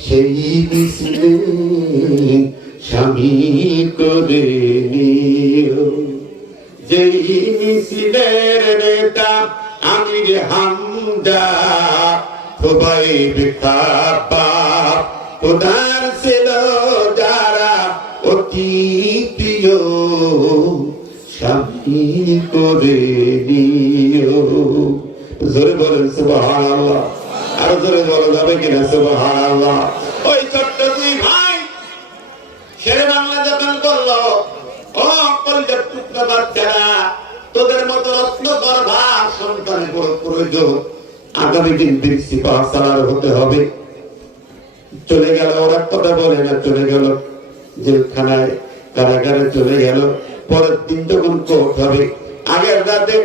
সেই মিছিলে শামিল করে যেই মিছিলের নেতা আমির হামদা খুবাই বিখাপা উদার ছিল যারা অতি প্রিয় শামিল করে নিও। জোরে বলেন, সুবহানাল্লাহ। আরও জোরে বলা যাবে কিনা, সুবহানাল্লাহ। ওই ছোট্ট দুই ভাই শেরে বাংলা যখন করল ও কলিজার টুকরা বাচ্চারা, তোদের মতো রত্ন গর্ভা সন্তানের বড় প্রয়োজন। আগামী দিন বৃষ্টি পাহাড় হতে হবে। চলে গেল, ওরা কথা বলে না, চলে গেল। জেলখানায় কারাগারে চলে গেল। পরের দিন যখন কোর্ট হবে, আগের রাতে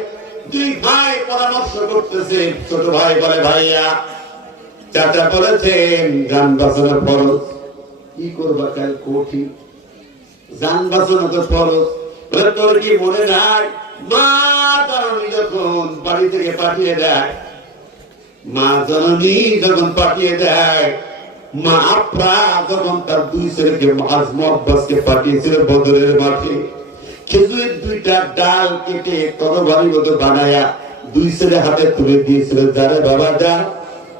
দুই ভাই পরামর্শ করতেছে, ছোট ভাই বলে, ভাইয়া চাচা বলেছেন গান বাঁচানোর ফরজ। কি করবা কাল কঠিন যান বাঁচানো তো ফরজ। তোর কি মনে নাই? মা জননী যখন বাড়ি থেকে পাঠিয়ে দেয় মা জননী যখন পাঠিয়ে দেয় মা আপ্রা যখন তার দুই ছেলেকে মব্বাসকে পাঠিয়েছিল বদরের মাঠে খেজুরের দুইটা ডাল কেটে তরবারি মতো বানায়া দুই ছেলে হাতে তুলে দিয়েছিল। যারে বাবা যা।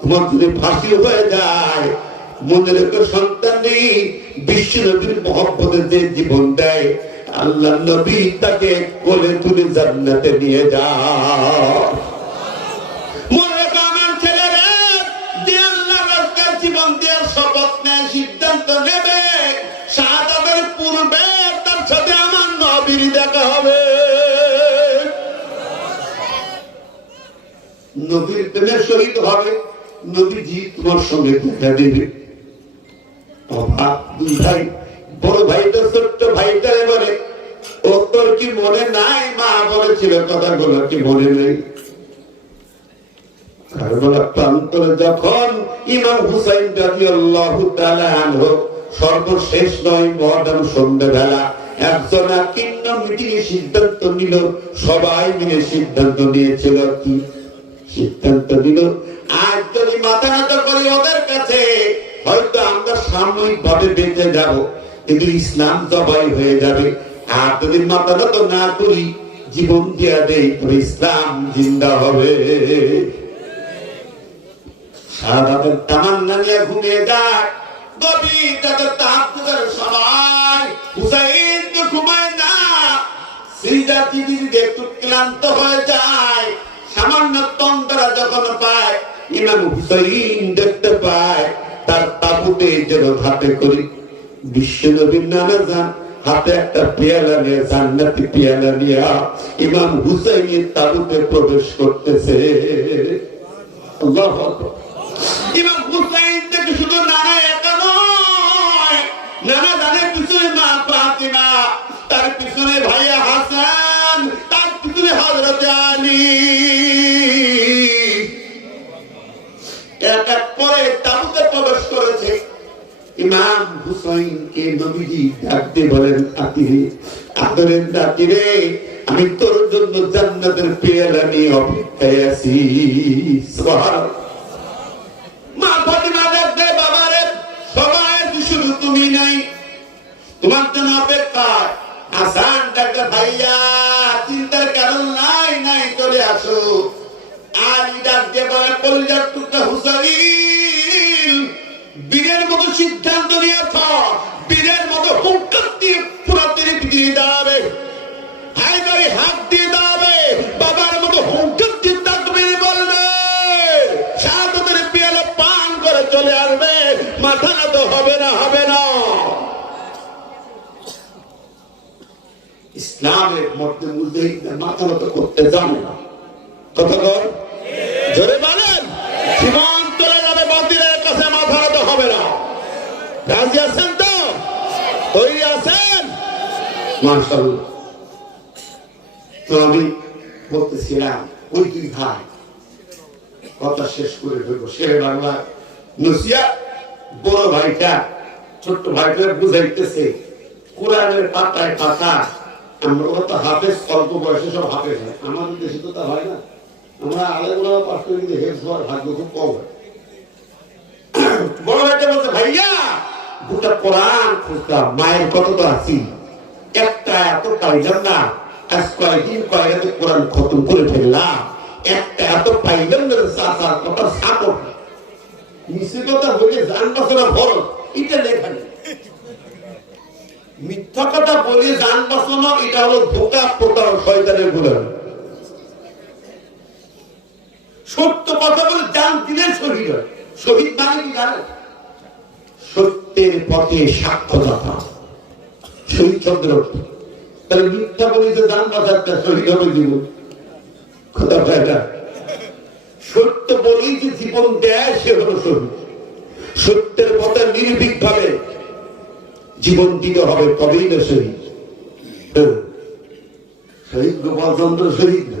তোমার যদি ফাঁসি হয়ে যায় মনে সন্তান নেই, বিশ্ব নবীর মহব্বতের যে জীবন দেয়, আল্লাহ নবী তাকে কোলে তুলে জান্নাতে নিয়ে যে। সিদ্ধান্ত নেবে পূর্বে তার নবীর হবে। নবীর প্রেমের শহীদ হবে। নবীজি তোমার সঙ্গে দেখা দেবে বড় ভাইটা ছোট্ট ভাইটারে বলে ও তোর কি মনে নাই? মা বলেছিল কি মনে নেই? যখন ইমাম হুসাইন সর্বশেষ নয় মডার্ন সন্ধ্যাবেলা, একজন কিন্ন মিটিং সিদ্ধান্ত নিল, সবাই মিলে সিদ্ধান্ত নিয়েছিল কি? সিদ্ধান্ত নিল, আজ করি ওদের কাছে হয়তো আমরা সাময়িক ভাবে বেঁচে যাব, কিন্তু ইসলাম জবাই হয়ে যাবে। আর যদি মাথা নত না করি, জীবন দিয়া দেই, তবে ইসলাম জিন্দা হবে। তামান্না নিয়ে ঘুমিয়ে তো ক্লান্ত হয়ে যায়। সামান্য তন্দ্রা যখন পায় ইমাম হুসাইন দেখতে পায়, তার তাবুতে যেন হাতে করি বিশ্ব নবীর নামে যান হাতে একটা পেয়ালা নিয়ে, জান্নাতি পেয়ালা নিয়ে ইমাম হুসাইনের তাবুতে প্রবেশ করতেছে। ইমাম হুসাইন থেকে শুধু নানা একা নয়, নানা জানের পিছনে মা ফাতিমা, তার পিছনে ভাইয়া হাসান, তার পিছনে হযরত আলী। এক পরে তাবুতে প্রবেশ করেছে, ইমাম নবীজি ডাকতে বলেন আদরের ডাকিরে আমি তোর জন্য জান্নাতের পেয়ালা নিয়ে অপেক্ষায় আছি। মা ফাতিমা বাবারে শুধু তুমি নাই। তোমার জন্য অপেক্ষা। আসান ডাক্তার ভাইয়া, চিন্তার কারণ নাই নাই, চলে আসো। চলে আসবে, মাথা তো হবে না হবে না। ইসলামের মধ্যে মুজাহিদদের মাথা মতো করতে জানে না। কত জোরে বলেন যাবে বাতিলের কাছে, মাথা নত হবে না। রাজি আছেন তো? তৈরি আছেন? তো আমি বলতেছিলাম, ওই দুই ভাই, কথা শেষ করে বাংলা নসিয়া, বড় ভাইটা, ছোট্ট ভাইটা বুঝাইতেছে, কোরআনের পাতায় পাতা, আমরা তো হাফেজ, অল্প বয়সে সব হাফেজ হয়। আমাদের দেশে তো তা হয় না। মায়ের কত তো আছি একটা এত পাইলাম না, আজ কয়েকদিন কয়েকটা কোরআন খতম করে ফেললাম, একটা এত পাইলাম না চাষার কথা বলে জান বাসনা এটা লেখা নেই। মিথ্যা কথা বলে জান বাঁচানো, এটা হলো ধোকা প্রতারণ শয়তানের গুণান সত্য কথা বলে জান দিলে শহীদ হয় শহীদ মানে কি জানেন? সত্যের পথে সাক্ষ্যদাতা শহীদ চন্দ্র তাহলে মিথ্যা বলে যে জান বাঁচারটা শহীদ হবে জীবন কথা ভাইটা সত্য বলেই যে জীবন দেয়, সে হলো শহীদ। সত্যের পথে নির্ভীক ভাবে জীবন দিতে হবে, তবেই না শহীদ। হ্যাঁ। শহীদ গোপাল চন্দ্র শহীদ না।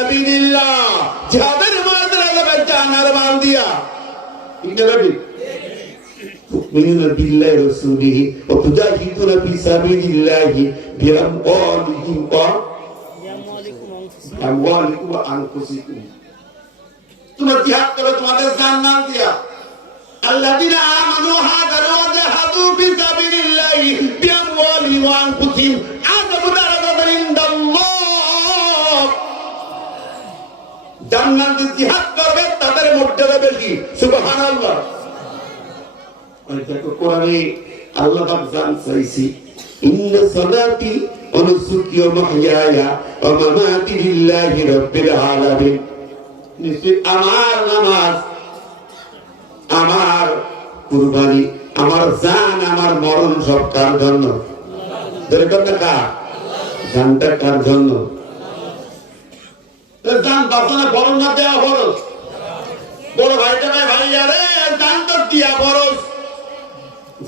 ঠিক না রবি تؤمنون بالله ورسوله وتجاهدون في سبيل الله بأموالكم وأموالكم وأنفسكم তোমরা জিহাদ করো তোমাদের জান মাল দিয়া الذين آمنوا هاجروا وجاهدوا في سبيل الله بأموالهم وأنفسهم أعظم درجة عند الله জান্নাতে জিহাদ করবে তাদের মর্যাদা বেশি সুবহানাল্লাহ। ওই দেখো, কোরআনে আল্লাহ পাক জান চাইছি, ইন্ন সালাতি ওয়া নুসুকি ওয়া মাহইয়ায়া ওয়া মামাতি লিল্লাহি রাব্বিল আমার জন্য? দেওয়া বড় ভাইটা ভাই ভাই, আরে জান তো দিয়া খরচ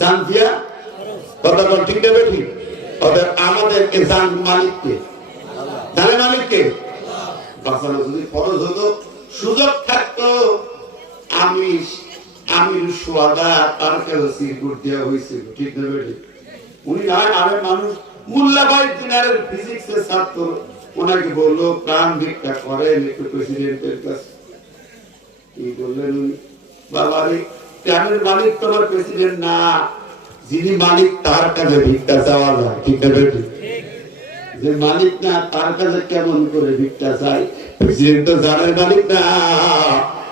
জান দিয়া কথা বল, ঠিক দেবে ঠিক? ওদের আমাদেরকে জান মালিককে। জানে মালিককে? বাসনা যদি খরচ হতো, সুযোগ থাকতো। আমি আমি সোয়াদা, তার কাছে সিরকুট দেওয়া হয়েছিল ঠিক না বেটি উনি নয়, আরে মানুষ মোল্লাবাই দিনারের ফিজিক্সের ছাত্র। ওনাকে বলল, প্রাণ ভিক্ষা করেন একটু প্রেসিডেন্টের কাছে। কি বললেন উনি বাবা মালিক তোমার প্রেসিডেন্ট না, যিনি মালিক তার কাছে ভিক্ষা চাওয়া যায়, ঠিক বেটি? যে মালিক না, তার কাছে কেমন করে ভিক্ষা চাই প্রেসিডেন্ট তো জানের মালিক না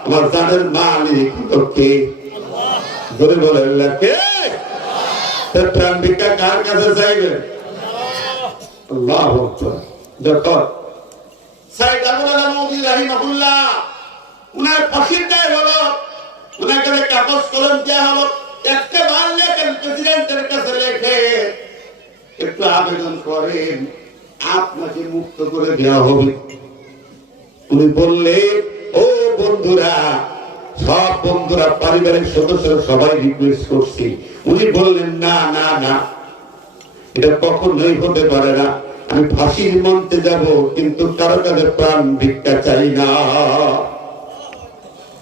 আমার জানের মালিক তো কে? ধরে বলে কে? তার প্রাণ ভিক্ষা কার কাছে চাইবে? আল্লাহ যখন সাইদ আবুল আলমী রাহিমাহুল্লাহ উনার দায় হলো, উনাকে কাগজ কলম দেওয়া হলো। একটা বার লেখেন, প্রেসিডেন্টের কাছে লেখে, একটু আবেদন করেন, আপনাকে মুক্ত করে দেওয়া হবে। উনি ও বন্ধুরা, সব বন্ধুরা, পারিবারিক সদস্যরা সবাই রিকোয়েস্ট করছি। উনি বললেন, না না না, এটা কখনোই হতে পারে না। আমি ফাঁসির মন্ত্রে যাব, কিন্তু কারও কাছে প্রাণ ভিক্ষা চাই না।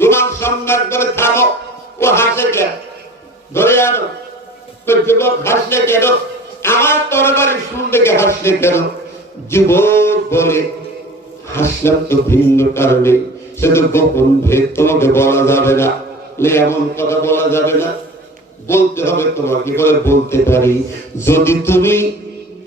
রোমান সম্রাট করে ও হাসে কেন ধরে আনো। যুবক হাসলে কেন? আমার তরবারি শুন দেখে হাসলে কেন? যুবক বলে, হাসলাম তো ভিন্ন কারণে সে তো গোপন ভেদ তোমাকে বলা যাবে না। এমন কথা বলা যাবে না। বলতে হবে তোমাকে, বলে বলতে পারি। যদি তুমি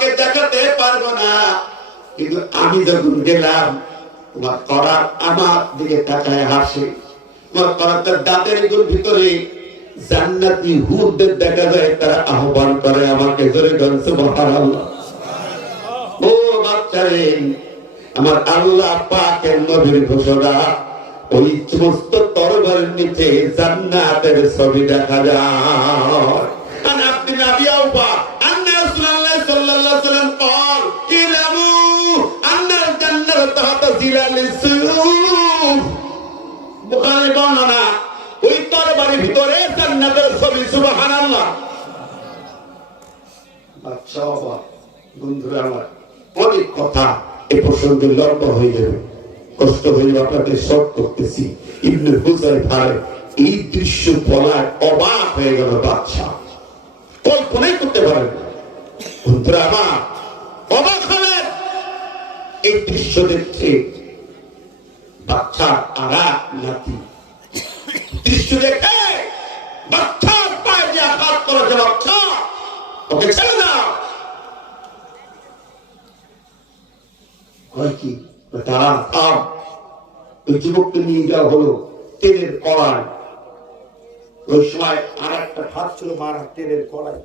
তোমাকে দেখাতে পারব না। কিন্তু আমি যখন গেলাম, তোমার করার আমার দিকে তাকায় হাসে। তোমার করার দাঁতের ভিতরে জান্নাতি দেখা যায়, তারা আহ্বান করে আমাকে ধরে ও আমার আল্লাহ পাকের নবীর ঘোষণা, ওই সমস্ত তরবার নিচে জান্নাতের ছবি দেখা যায়। আর আপনি নাবিয়াও পা বুখারের বর্ণনা, ওই তরবারি ভিতরে জান্নাতের ছবি, সুবহানাল্লাহ। আচ্ছা বাবা, বন্ধুরা আমার, অনেক কথা এ প্রসঙ্গে লম্বা হয়ে যাবে। কষ্ট হয়ে আপনাকে শর্ট করতেছি। ইবনে হুজাইফার এই দৃশ্য বলার অবাক হয়ে গেল বাচ্চা। কল্পনাই করতে পারেন বন্ধুরা আমার, অবাক হলেন এই দৃশ্য দেখছে যুবককে নিয়ে যাওয়া হলো তেলের কড়ায় ওই সময় আর একটা হাত ছিল মারা তেলের কড়াই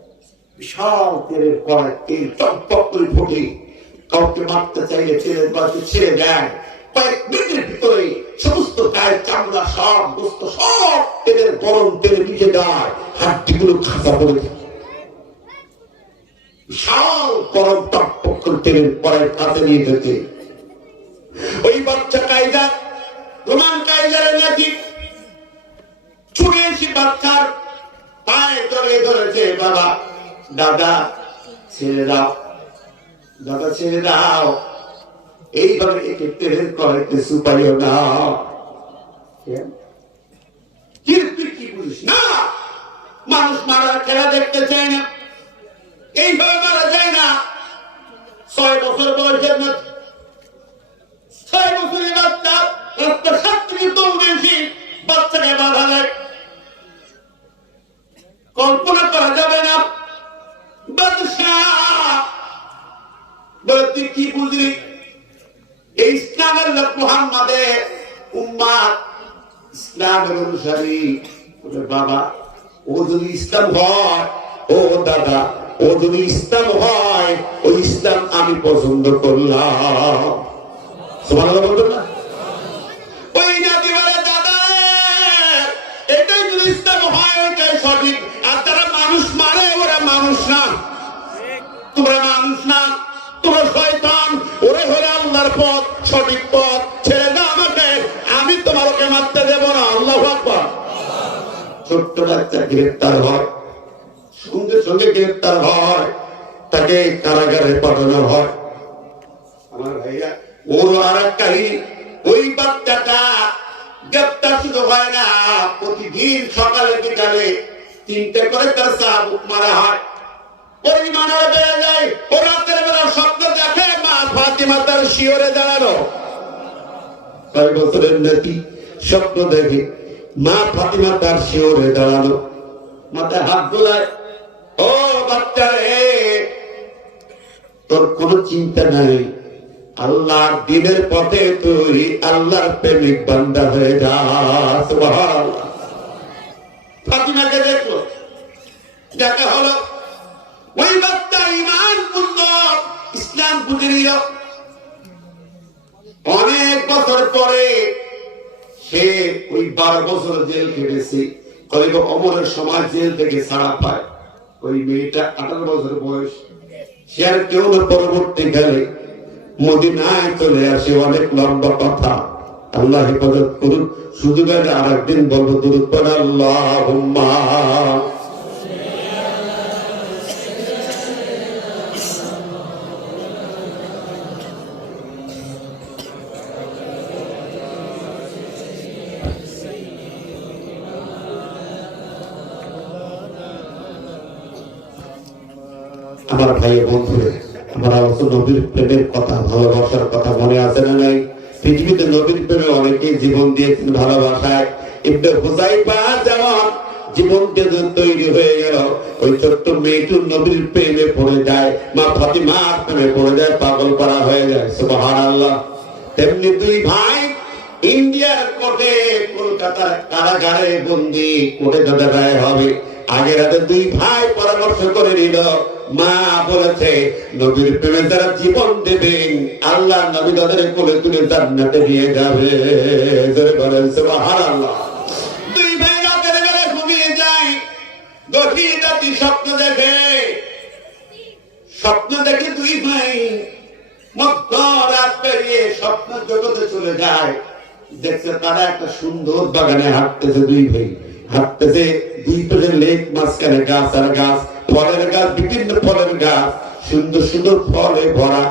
বিশাল তেলের কড়াই তেল টকটক করে ফোটে কাউকে মারতে চাইলে তেলের কড়াইতে ছেড়ে দেয়। ভিতরে সমস্ত গায়ের চামড়া সব গোস্ত সব তেলের গরম তেলে নিচে দেয় হাড্ডিগুলো খাঁচা পড়ে থাকে। বিশাল গরম করে তেলের কড়াই কাছে নিয়ে যেতে ওই বাচ্চা কায়দা রোমান কায়দারের নাকি? ছুটে এসে বাচ্চার পায়ে জড়িয়ে ধরেছে, বাবা, দাদা, ছেড়ে দাও, দাদা, ছেড়ে দাও। এইভাবে একে তেলের করাইতে সুপারিও না। কি কি বলিস? না! মানুষ মারার খেলা দেখতে চায় না। এইভাবে মারা যায় না। ছয় বছর বয়সের ছয় বছরের বাচ্চা রাস্তা সাত থেকে দৌড়ে এসে বাচ্চাকে বাধা দেয়। কল্পনা করা যাবে না। বাদশাহ! বলে তুই কি বুঝলি? ইসলামের লোক মুহাম্মাদের উম্মাদ ইসলামের অনুসারী বাবা, ও যদি ইসলাম হয়, ও দাদা, ও যদি ইসলাম হয় ওই ইসলাম আমি পছন্দ করলাম। এটাই ইসলাম হয়, ওইটাই সঠিক। আর তারা মানুষ মারে, ওরা মানুষ না। তোমরা মানুষ না, তোমরা শয়তান। ওরে হলে আল্লাহর পথ, সঠিক পথ। ছেড়ে দাও আমাকে আমি তোমার ওকে মারতে দেব না। আল্লাহ ছোট্ট বাচ্চা গ্রেপ্তার হয়। সঙ্গে সঙ্গে গ্রেপ্তার হয়। তাকে কারাগারে পাঠানো হয়। আমার ভাইয়া, ওর আর এক শুধু হয় না। প্রতিদিন বিকালে তিনটে করে যায় স্বপ্ন দেখে। ফাতিমা তার শিওরে দাঁড়ানো কয় বছরের নাতি স্বপ্ন দেখে, মা ফাতিমা তার শিওরে দাঁড়ানো মাথায় হাত বোলায়, ও বাচ্চা রে তোর কোনো চিন্তা নাই। আল্লাহর দিনের পথে তুই আল্লাহর প্রেমিক বান্দা হয়ে যা। ফাতিমাকে দেখল। দেখা হলো, ওই বাচ্চা ইমান সুন্দর ইসলাম বুঝে নিল। অনেক বছর পরে সে ওই বারো বছর জেল খেটেছে। কয়েক অমরের সময় জেল থেকে ছাড়া পায়। ওই মেয়েটা আঠারো বছর বয়স। সে আর কেউ না পরবর্তীকালে মদিনায় চলে আসে অনেক লম্বা কথা। আল্লাহ হেফাজত করুন। শুধু আর একদিন বলব, দুরুদ আল্লাহ ভাইয়ের বন্ধুরে, আমার নবীর প্রেমের কথা, ভালোবাসার কথা মনে আছে না নাই? পৃথিবীতে নবীর প্রেমে অনেকেই জীবন দিয়েছেন ভালোবাসায়। ইবনে হুজাইফা যেমন তৈরি হয়ে গেল, ওই ছোট্ট মেয়েটুর নবীর প্রেমে পড়ে যায়, মা ফাতিমার প্রেমে পড়ে যায়, পাগল করা হয়ে যায়, সুবহানাল্লাহ। তেমনি দুই ভাই ইন্ডিয়ার কোর্টে, কলকাতার কারাগারে বন্দি কোর্টে যাদের রায় হবে, আগের রাতে দুই ভাই পরামর্শ করে নিল মা বলেছে, নবীর প্রেমে যারা জীবন দেবেন, আল্লাহ নবী তাদের কোলে তুলে জান্নাতে নিয়ে যাবে। জোরে বলেন, সুবহানাল্লাহ। দুই ভাই রাতের বেলা ঘুমিয়ে যায়, গভীর রাতে স্বপ্ন দেখে। স্বপ্ন দেখে দুই ভাই মধ্য রাত পেরিয়ে স্বপ্ন জগতে চলে যায়। দেখছে তারা একটা সুন্দর বাগানে হাঁটতেছে দুই ভাই। হাঁটতেছে দুই পাশে লেক, মাঝখানে গাছ আর গাছ। ফলের গাছ, বিভিন্ন ফলের গাছ। সুন্দর সুন্দর ফলে ভরা।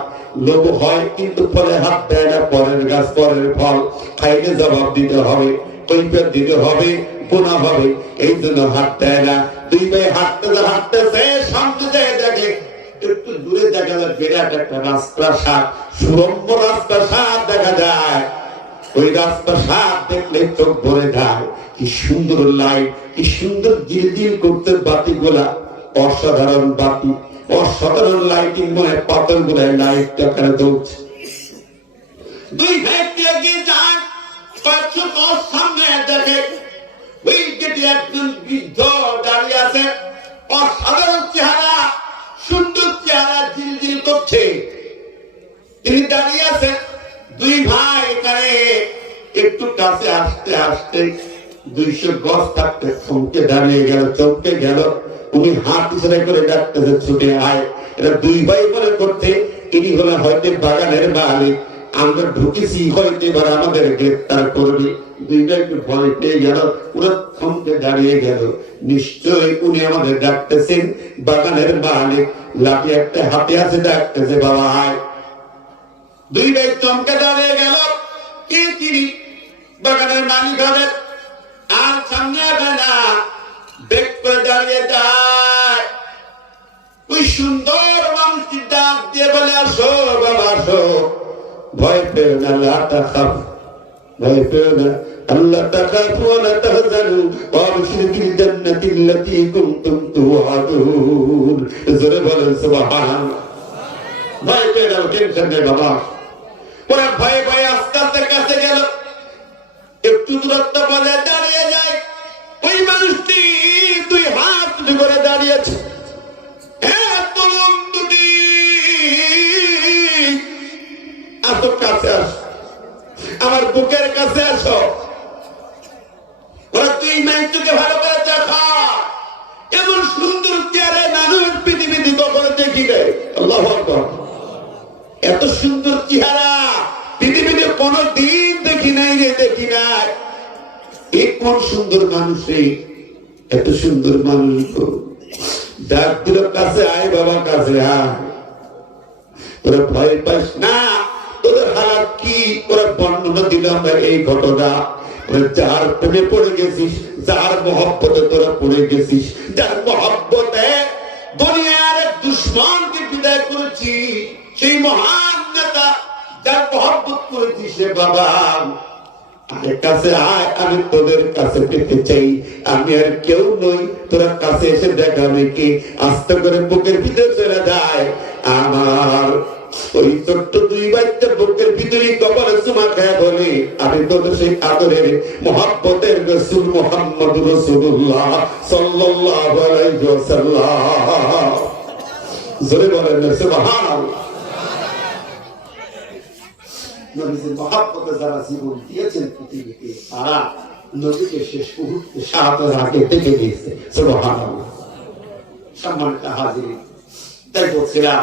লোভ হয় কিন্তু ফলে হাত দেয় না পরের গাছ পরের ফল। খাইলে জবাব দিতে হবে, কৈফিয়ত দিতে হবে হবে। এই জন্য হাত দেয় না। দুই ভাই হাঁটতেছে হাঁটতেছে দেখে। একটু দূরে দেখা যায়, বিরাট একটা রাজপ্রাসাদ সুরম্য রাজপ্রাসাদ দেখা যায়। ওই রাজপ্রাসাদ দেখলে চোখ ভরে যায়। কি সুন্দর লাইট, কি সুন্দর জিল জিল করতে বাতি গুলা অসাধারণ বাতি, অসাধারণ লাইটিং মনে পাথর গুলায় লাইট টাকারে দৌড়ছে দুই ব্যক্তি এগিয়ে যান, কয়েকশো দশ সামনে দেখে। ওই একজন বৃদ্ধ দাঁড়িয়ে আছে, অসাধারণ চেহারা, সুন্দর চেহারা ঝিলঝিল করছে। তিনি দাঁড়িয়ে আছেন দুই ভাই এখানে একটু কাছে আসতে আসতে দুইশো গজ থাকতে থমকে দাঁড়িয়ে গেল, চমকে গেল। উনি হাত ইশারা করে ডাকতেছে ছুটে আয়। এটা দুই ভাই মনে করতে ইনি হলেন হয়তো বাগানের মালিক। আমরা ঢুকেছি হয়তো এবার আমাদের গ্রেফতার করবে। নিশ্চয়ই আমাদের ডাকতেছেন, বাগানের মালিক। লাঠি একটা হাতে ডাকতেছে, বাবা, আয়। দুই ভাই দাঁড়িয়ে বাগানের মালিক হবেন ভয় পেও না লাটা খাব ভয় পেও না, আল্লাহ তাখাফু ওয়া লা তাহজানু ওয়া আবশিরু বিল জান্নাতি আল্লাতী কুনতুম তুআদুন জোরে বলেন, সুবহানাল্লাহ। ভয় পেয়ে গেল টেনশন নেই বাবা। ওরা ভয়ে ভয়ে আস্তে আস্তে কাছে গেল। একটু দূরত্ব বজায় দাঁড়িয়ে যায়। ওই মানুষটি দুই হাত করে আসো, কাছে আসো। আমার বুকের কাছে আসো। ওরা তুই ভালো করে এমন সুন্দর মানুষ পৃথিবীতে কখনো দেখি আল্লাহ এত সুন্দর চেহারা পৃথিবীতে কোনো দিন দেখি নাই রে, দেখি নাই। এ কোন সুন্দর মানুষ এত সুন্দর মানুষ। ডাক দিল, কাছে আয় বাবা, কাছে আয়। তোরা ভয় পাস না। হালাত কি ওরা বর্ণনা দিল এই ঘটনা। যার প্রেমে পড়ে গেছিস, যার মহব্বতে তোরা পড়ে গেছিস, যার মহব্বতে দুনিয়ার দুশ্মনকে বিদায় করেছি, সেই মহান নেতা যার মহব্বত করেছি সে বাবা। কাছে আয়, আমি তোদের কাছে পেতে চাই। আমি আর কেউ নই, তোরা কাছে এসে দেখা নাকি আস্তে করে বুকের ভিতরে চলে যায়। আমার ওই ছোট্ট দুই বাচ্চা বুকের ভিতরে কবরে চুমা খায় বলে, আমি তো সেই আদরের মোহাব্বতের রসুল মোহাম্মদ রসুল্লাহ সাল্লাল্লাহু আলাইহি ওয়াসাল্লাম। জোরে বলেন সুবহানাল্লাহ। নবীজির মহাব্বতে যারা জীবন দিয়েছেন পৃথিবীতে, তারা নবীকে শেষ মুহূর্তে শাহাদাতের আগে থেকে দিয়েছে সুবহানাল্লাহ। সম্মানিত হাজির তাই বলছিলাম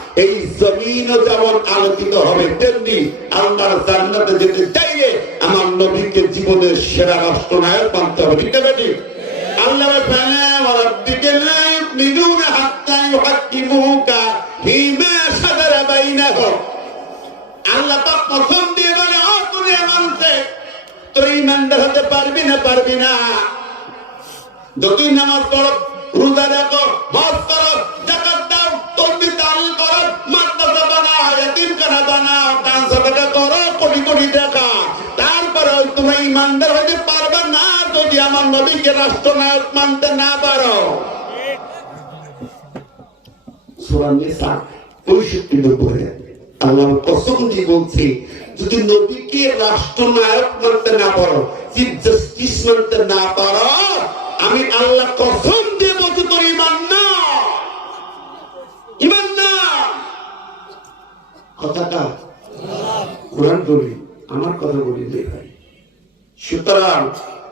এই জমিনও যেমন আলোকিত হবে, তেমনি আল্লাহর জান্নাতে যেতে চাইলে আমার নবীকে জীবনের সেরা রাষ্ট্রনায়ক মানতে হবে, ঠিক আছে আল্লাহ হতে পারবি না পারবি না। যতই নামাজ পড়ো, রোজা আমার নবীকে রাষ্ট্রনায়ক মানতে না পারো। সূরা নিসা 65 কসম দিয়ে বলছি, যদি নবীকে রাষ্ট্রনায়ক মানতে না পারো আমি আল্লাহ কসম দিয়ে বলছি, তোর ইমান না। কথাটা কোরআন বলি, আমার কথা বলি ভাই। সুতরাং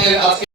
আমাদের আজকে